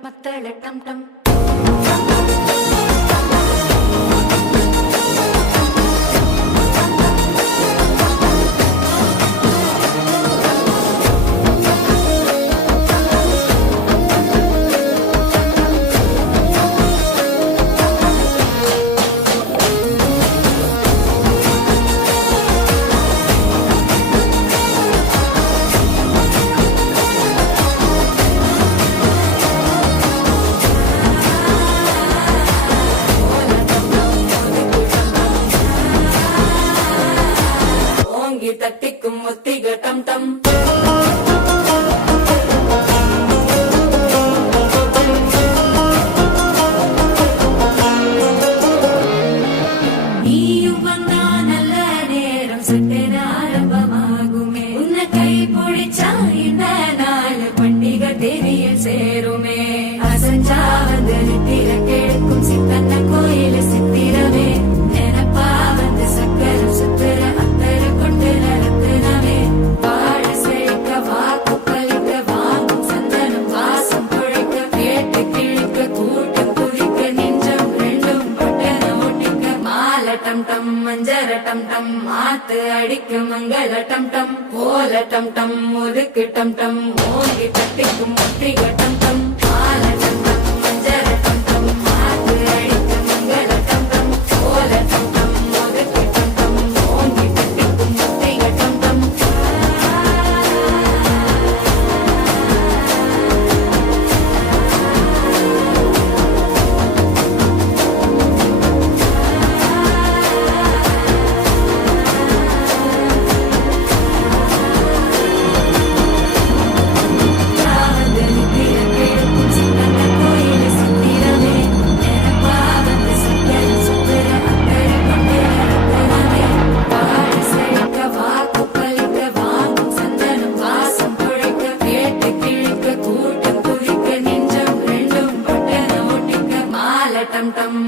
மத்தளட்டம் தட்டிக்கும் ஒத்திக டம் டம் நீயும் வந்தா நல்ல நேரம் சட்டென ஆரம்பமாகுமே உன்னை கை பிடிச்சா இந்த நாள் பண்டிகை தேதியில் சேருமே அசஞ்சா வந்து நித்திர கெடுக்கும் சித்தன்ன கோயில சித்திரமே நினப்பா வந்து சக்கரம் சுத்துற மஞ்சர டம் டம் மாத்து அடிக்கு மங்கள டம் டம் கோல டம் டம் முறுக்கு டம் டம் மோங்கி தட்டிக்கும் முத்திக டம் டம் மால டம் டம் மஞ்சர டம் டம் மாத்து அடிக்கு மங்கள டம் டம் கோல டம் டம் முறுக்கு டம் டம் மோங்கி தட்டிக்கும் முத்திக டம் டம்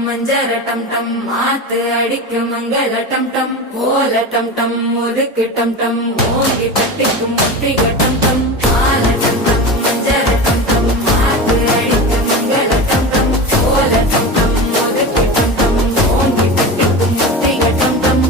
மஞ்சர டம் டம் மாத்து அடிக்கு மங்கள டம் டம் கோல டம் டம் முறுக்கு டம் டம் மோங்கி தட்டிக்கும் முத்திக டம் டம் மால டம் டம் மஞ்சர டம் டம் மாத்து அடிக்கு மங்கள டம் டம் கோல டம் டம் முறுக்கு டம் டம் மோங்கி தட்டிக்கும் முத்திக டம் டம்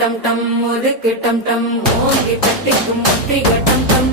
டம் டம் முறுக்கு டம் டம் மோங்கி தட்டிக்கும் முத்திக டம் டம்